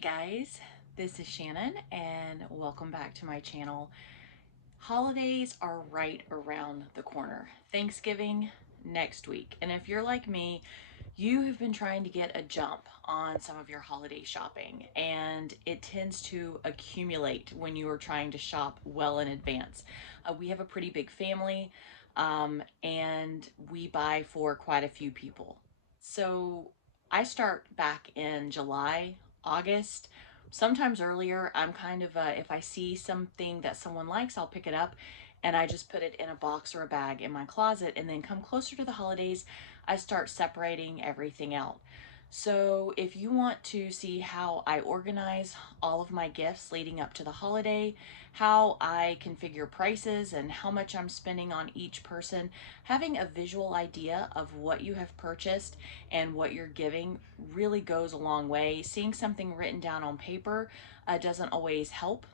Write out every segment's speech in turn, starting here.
Hey guys, this is Shannon and welcome back to my channel. Holidays are right around the corner. Thanksgiving next week. And if you're like me, you have been trying to get a jump on some of your holiday shopping, and it tends to accumulate when you are trying to shop well in advance. We have a pretty big family, and we buy for quite a few people. So I start back in July, August, sometimes earlier. I'm kind of, if I see something that someone likes, I'll pick it up and I just put it in a box or a bag in my closet. And then come closer to the holidays, I start separating everything out. So if you want to see how I organize all of my gifts leading up to the holiday, how I configure prices and how much I'm spending on each person, having a visual idea of what you have purchased and what you're giving really goes a long way. Seeing something written down on paper doesn't always help.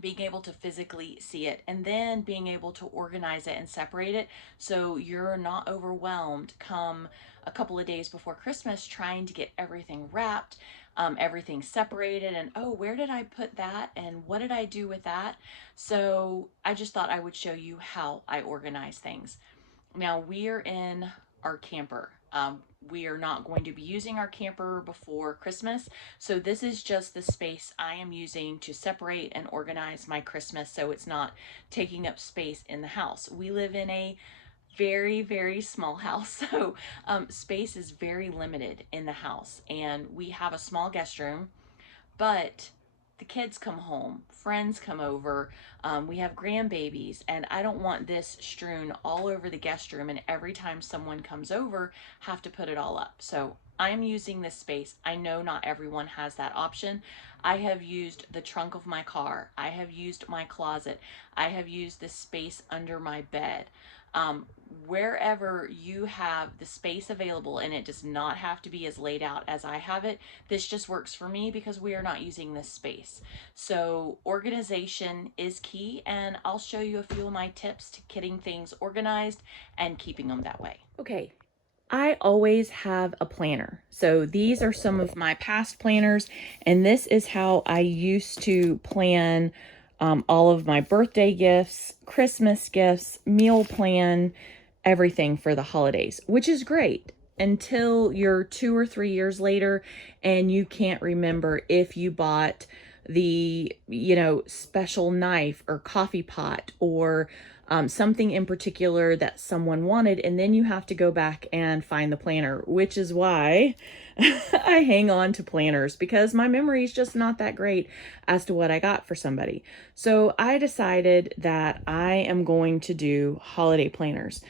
Being able to physically see it and then being able to organize it and separate it so you're not overwhelmed come a couple of days before Christmas trying to get everything wrapped, everything separated, and oh, where did I put that and what did I do with that? So I just thought I would show you how I organize things. Now we are in our camper. We are not going to be using our camper before Christmas. So this is just the space I am using to separate and organize my Christmas so it's not taking up space in the house. We live in a very, very small house. So space is very limited in the house. And we have a small guest room, but the kids come home, friends come over, we have grandbabies, and I don't want this strewn all over the guest room and every time someone comes over, have to put it all up. So I'm using this space. I know not everyone has that option. I have used the trunk of my car. I have used my closet. I have used the space under my bed. Wherever you have the space available, and it does not have to be as laid out as I have it, this just works for me because we are not using this space. So organization is key, and I'll show you a few of my tips to getting things organized and keeping them that way. Okay, I always have a planner. So these are some of my past planners, and this is how I used to plan all of my birthday gifts, Christmas gifts, meal plan, everything for the holidays, which is great until you're 2 or 3 years later and you can't remember if you bought the, special knife or coffee pot or something in particular that someone wanted, and then you have to go back and find the planner, which is why I hang on to planners because my memory is just not that great as to what I got for somebody. So I decided that I am going to do holiday planners.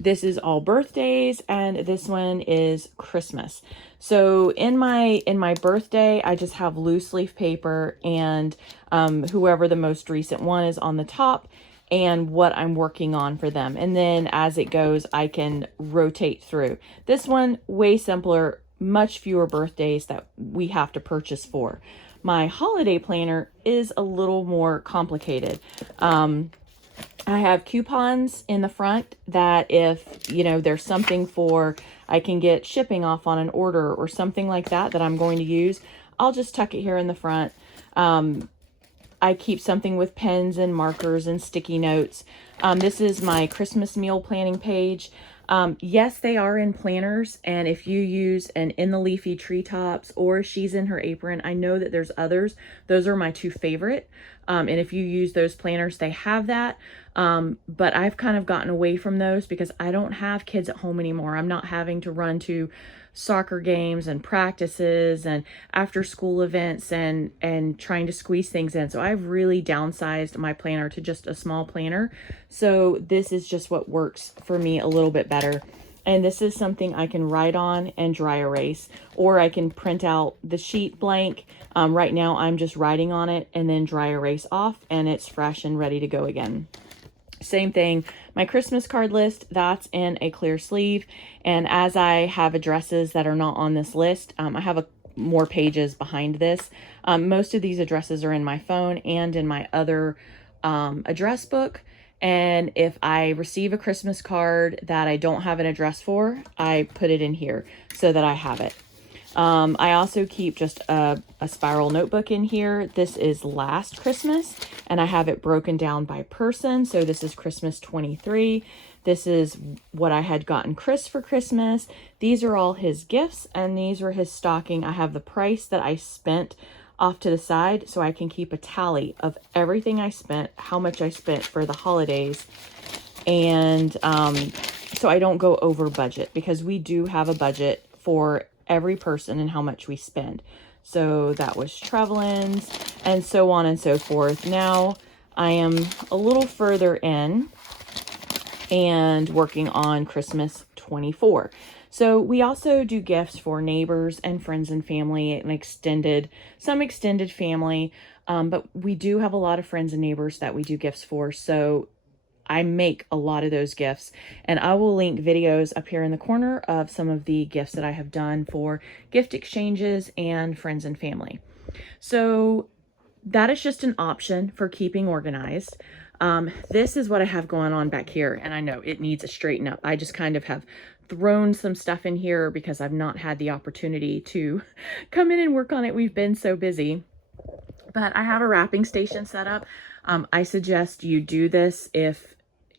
This is all birthdays, and this one is Christmas. So in my birthday, I just have loose leaf paper and whoever the most recent one is on the top and what I'm working on for them. And then as it goes, I can rotate through. This one, way simpler, much fewer birthdays that we have to purchase for. My holiday planner is a little more complicated. I have coupons in the front that if, there's something for, I can get shipping off on an order or something like that I'm going to use, I'll just tuck it here in the front. I keep something with pens and markers and sticky notes. This is my Christmas meal planning page. Yes, they are in planners, and if you use an In the Leafy Treetops or She's in Her Apron, I know that there's others. Those are my two favorite. And if you use those planners, they have that. But I've kind of gotten away from those because I don't have kids at home anymore. I'm not having to run to soccer games and practices and after school events and trying to squeeze things in. So I've really downsized my planner to just a small planner. So this is just what works for me a little bit better. And this is something I can write on and dry erase, or I can print out the sheet blank. Right now I'm just writing on it and then dry erase off, and it's fresh and ready to go again. Same thing, my Christmas card list, that's in a clear sleeve. And as I have addresses that are not on this list, I have more pages behind this. Most of these addresses are in my phone and in my other address book. And if I receive a Christmas card that I don't have an address for, I put it in here so that I have it. I also keep just a spiral notebook in here. This is last Christmas, and I have it broken down by person. So this is Christmas 23. This is what I had gotten Chris for Christmas. These are all his gifts, and these were his stocking. I have the price that I spent off to the side so I can keep a tally of everything I spent, how much I spent for the holidays, and so I don't go over budget, because we do have a budget for every person and how much we spend. So that was travel-ins and so on and so forth. Now I am a little further in and working on Christmas 24. So we also do gifts for neighbors and friends and family and some extended family. But we do have a lot of friends and neighbors that we do gifts for. So I make a lot of those gifts, and I will link videos up here in the corner of some of the gifts that I have done for gift exchanges and friends and family. So that is just an option for keeping organized. This is what I have going on back here, and I know it needs a straighten up. I just kind of have thrown some stuff in here because I've not had the opportunity to come in and work on it. We've been so busy. But I have a wrapping station set up. I suggest you do this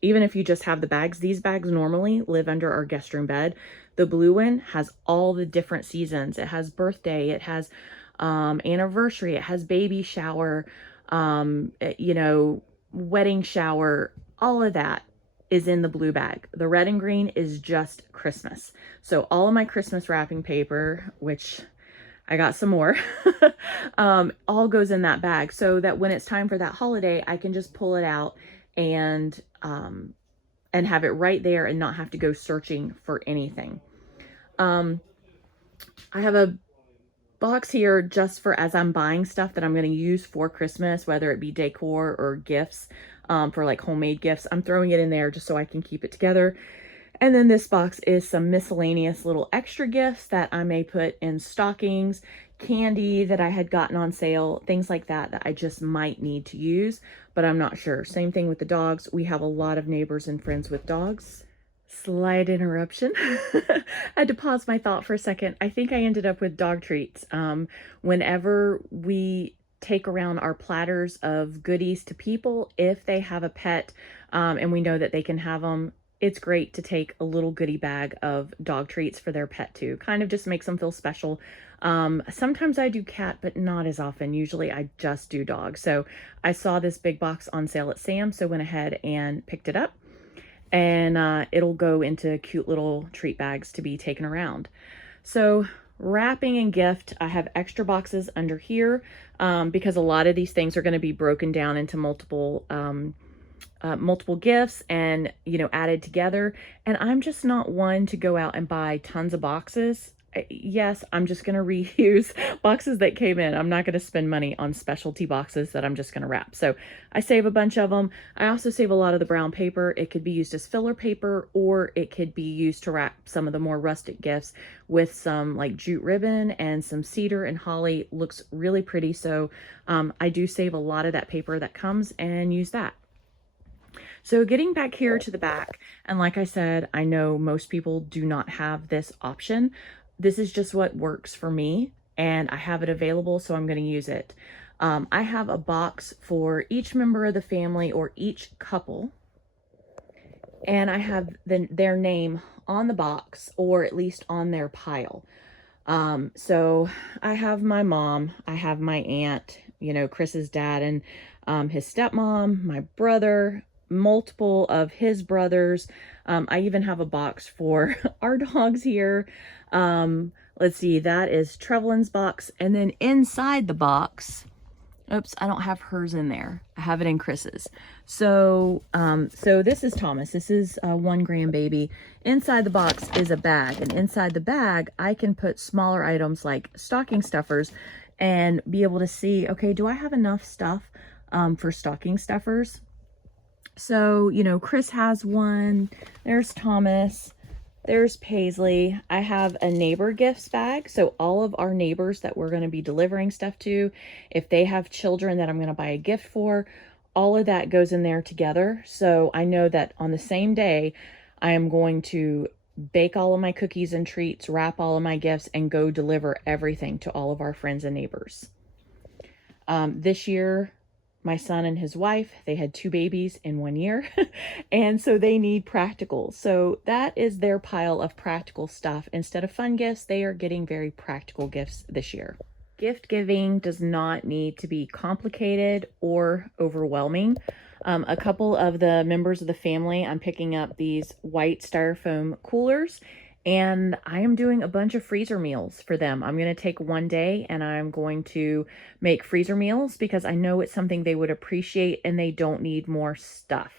even if you just have the bags. These bags normally live under our guest room bed. The blue one has all the different seasons. It has birthday, it has anniversary, it has baby shower, wedding shower, all of that is in the blue bag. The red and green is just Christmas. So all of my Christmas wrapping paper, which I got some more, all goes in that bag, so that when it's time for that holiday, I can just pull it out and have it right there and not have to go searching for anything. I have a box here just for as I'm buying stuff that I'm going to use for Christmas, whether it be decor or gifts, for like homemade gifts. I'm throwing it in there just so I can keep it together. And then this box is some miscellaneous little extra gifts that I may put in stockings, candy that I had gotten on sale, things like that that I just might need to use, but I'm not sure. Same thing with the dogs. We have a lot of neighbors and friends with dogs. Slight interruption. I had to pause my thought for a second. I think I ended up with dog treats. Whenever we take around our platters of goodies to people, if they have a pet, and we know that they can have them, it's great to take a little goodie bag of dog treats for their pet too. Kind of just makes them feel special. Sometimes I do cat, but not as often. Usually I just do dog. So I saw this big box on sale at Sam's, so went ahead and picked it up. And it'll go into cute little treat bags to be taken around. So wrapping and gift, I have extra boxes under here, because a lot of these things are going to be broken down into multiple gifts and, added together. And I'm just not one to go out and buy tons of boxes. Yes, I'm just going to reuse boxes that came in. I'm not going to spend money on specialty boxes that I'm just going to wrap. So I save a bunch of them. I also save a lot of the brown paper. It could be used as filler paper, or it could be used to wrap some of the more rustic gifts with some like jute ribbon and some cedar and holly. Looks really pretty. So I do save a lot of that paper that comes and use that. So getting back here to the back, and like I said, I know most people do not have this option. This is just what works for me, and I have it available, so I'm going to use it. I have a box for each member of the family or each couple, and I have their name on the box, or at least on their pile. So I have my mom, I have my aunt, Chris's dad and his stepmom, my brother, multiple of his brothers. I even have a box for our dogs here. Let's see, that is Trevelyan's box. And then inside the box, oops, I don't have hers in there. I have it in Chris's. So this is Thomas. This is a 1 grandbaby. Inside the box is a bag, and inside the bag, I can put smaller items like stocking stuffers and be able to see, okay, do I have enough stuff for stocking stuffers? So, Chris has one. There's Thomas. There's Paisley. I have a neighbor gifts bag. So all of our neighbors that we're going to be delivering stuff to, if they have children that I'm going to buy a gift for, all of that goes in there together. So I know that on the same day, I am going to bake all of my cookies and treats, wrap all of my gifts, and go deliver everything to all of our friends and neighbors. This year, my son and his wife, they had 2 babies in 1 year, and so they need practical. So that is their pile of practical stuff. Instead of fun gifts, they are getting very practical gifts this year. Gift giving does not need to be complicated or overwhelming. A couple of the members of the family, I'm picking up these white styrofoam coolers, and I am doing a bunch of freezer meals for them. I'm going to take one day and I'm going to make freezer meals because I know it's something they would appreciate and they don't need more stuff.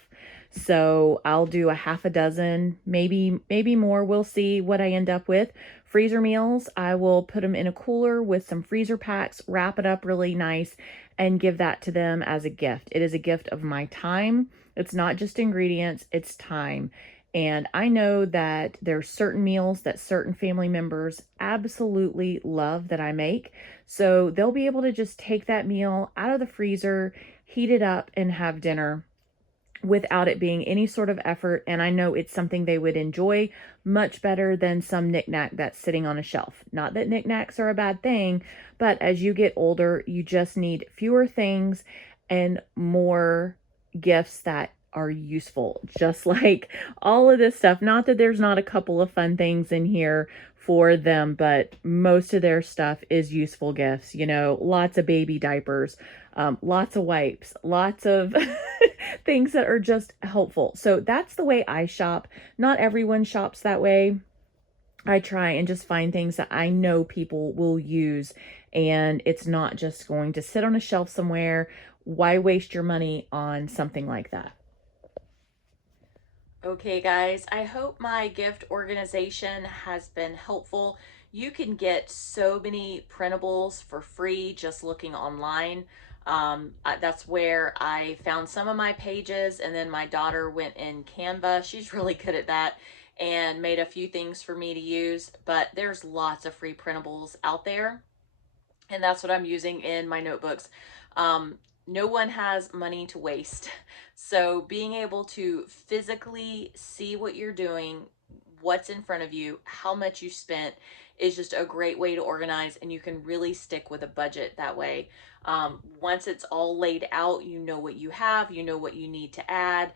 So I'll do a half a dozen, maybe more. We'll see what I end up with. Freezer meals, I will put them in a cooler with some freezer packs, wrap it up really nice, and give that to them as a gift. It is a gift of my time. It's not just ingredients, it's time. And I know that there's certain meals that certain family members absolutely love that I make. So they'll be able to just take that meal out of the freezer, heat it up, and have dinner without it being any sort of effort. And I know it's something they would enjoy much better than some knickknack that's sitting on a shelf. Not that knickknacks are a bad thing, but as you get older, you just need fewer things and more gifts that are useful, just like all of this stuff. Not that there's not a couple of fun things in here for them, but most of their stuff is useful gifts. Lots of baby diapers, lots of wipes, lots of things that are just helpful. So that's the way I shop. Not everyone shops that way. I try and just find things that I know people will use, and it's not just going to sit on a shelf somewhere. Why waste your money on something like that? Okay, guys, I hope my gift organization has been helpful. You can get so many printables for free just looking online. That's where I found some of my pages, and then my daughter went in Canva. She's really good at that and made a few things for me to use, but there's lots of free printables out there, and that's what I'm using in my notebooks. No one has money to waste. So being able to physically see what you're doing, what's in front of you, how much you spent is just a great way to organize, and you can really stick with a budget that way. Once it's all laid out, you know what you have, you know what you need to add.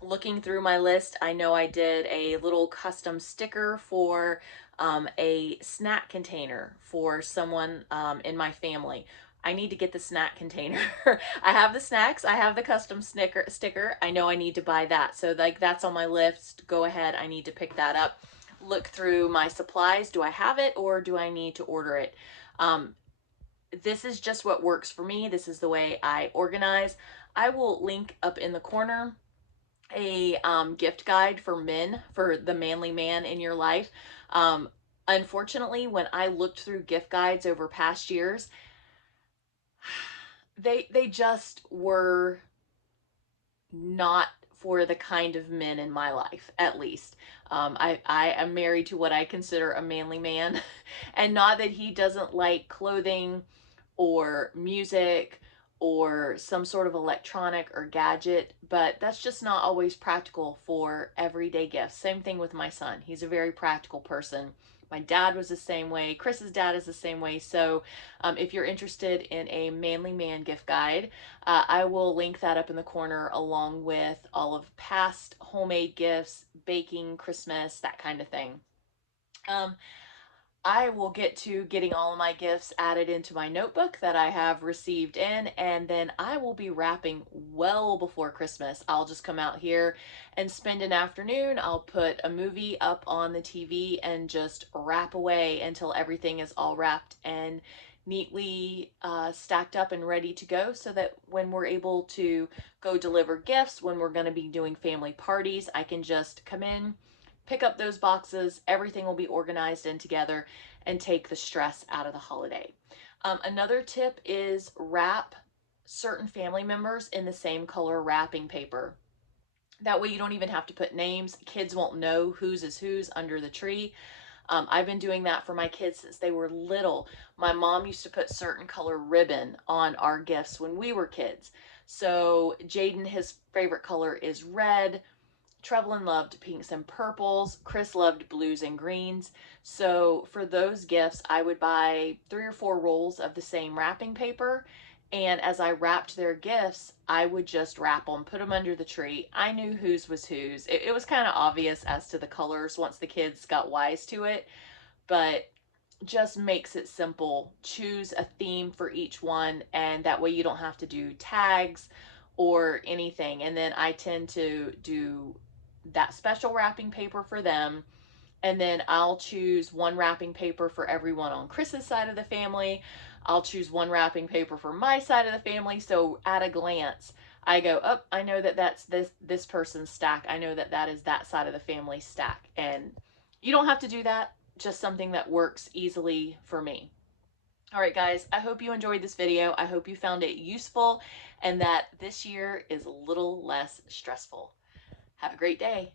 Looking through my list, I know I did a little custom sticker for a snack container for someone in my family. I need to get the snack container. I have the snacks, I have the custom sticker. I know I need to buy that. So like that's on my list. Go ahead, I need to pick that up. Look through my supplies. Do I have it or do I need to order it? This is just what works for me. This is the way I organize. I will link up in the corner a gift guide for men, for the manly man in your life. Unfortunately, when I looked through gift guides over past years, they just were not for the kind of men in my life, at least. I am married to what I consider a manly man, and not that he doesn't like clothing or music or some sort of electronic or gadget, but that's just not always practical for everyday gifts. Same thing with my son. He's a very practical person. My dad was the same way. Chris's dad is the same way. So if you're interested in a manly man gift guide, I will link that up in the corner along with all of past homemade gifts, baking, Christmas, that kind of thing. I will get to getting all of my gifts added into my notebook that I have received in, and then I will be wrapping well before Christmas. I'll just come out here and spend an afternoon. I'll put a movie up on the TV and just wrap away until everything is all wrapped and neatly stacked up and ready to go, so that when we're able to go deliver gifts, when we're going to be doing family parties, I can just come in, pick up those boxes, everything will be organized and together, and take the stress out of the holiday. Another tip is wrap certain family members in the same color wrapping paper. That way you don't even have to put names. Kids won't know whose is whose under the tree. I've been doing that for my kids since they were little. My mom used to put certain color ribbon on our gifts when we were kids. So Jaden, his favorite color is red. Trevelyan loved pinks and purples. Chris loved blues and greens. So for those gifts, I would buy 3 or 4 rolls of the same wrapping paper. And as I wrapped their gifts, I would just wrap them, put them under the tree. I knew whose was whose. It was kind of obvious as to the colors once the kids got wise to it, but just makes it simple. Choose a theme for each one, and that way you don't have to do tags or anything. And then I tend to do that special wrapping paper for them, and then I'll choose one wrapping paper for everyone on Chris's side of the family. I'll choose one wrapping paper for my side of the family. So at a glance, I go, oh, I know that that's this person's stack. I know that that is that side of the family stack. And you don't have to do that. Just something that works easily for me. All right, guys, I hope you enjoyed this video. I hope you found it useful and that this year is a little less stressful. Have a great day.